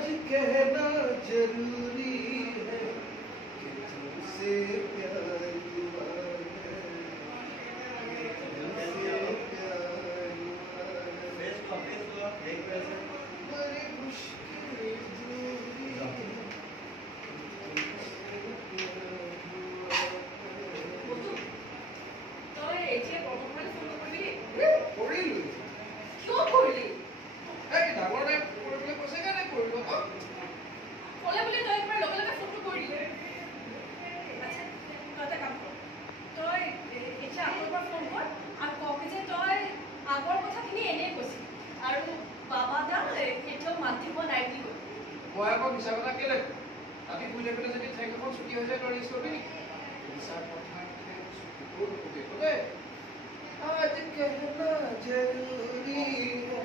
आज कहना जरूरी है कि तुमसे प्यार हुआ है, तुमसे प्यार हुआ है, बड़ी मुश्किल दूरी है, तुमसे प्यार हुआ है। তই এতিয়া প্ৰথমতে ফোন কৰিলি কৰিলো কিয় কৰিলি এই ডাঙৰ নাই কৰিবলৈ কৈছে কাৰণে কৰিলো আকৌ ক'লে বুলি তই একবাৰ লগে লগে ফোনটো কৰি দিলি আচ্ছা তই এটা কাম কৰ তই এতিয়া আকৌ এবাৰ ফোন কৰ আৰু কবি যে তই আগৰ কথাখিনি এনেই কৈছিলি আৰু বাবা দা কেতিয়াও মাত দিব নাই বুলি কৈ মই আকৌ মিছা কথা কেলে ৰাতি শুই থাকোঁতে যদি ঠেংখন ছুটি হৈ যায় তই ৰিস্ক কৰিবি নেকি মিছা কথা ক'লে आज कहना जरूरी है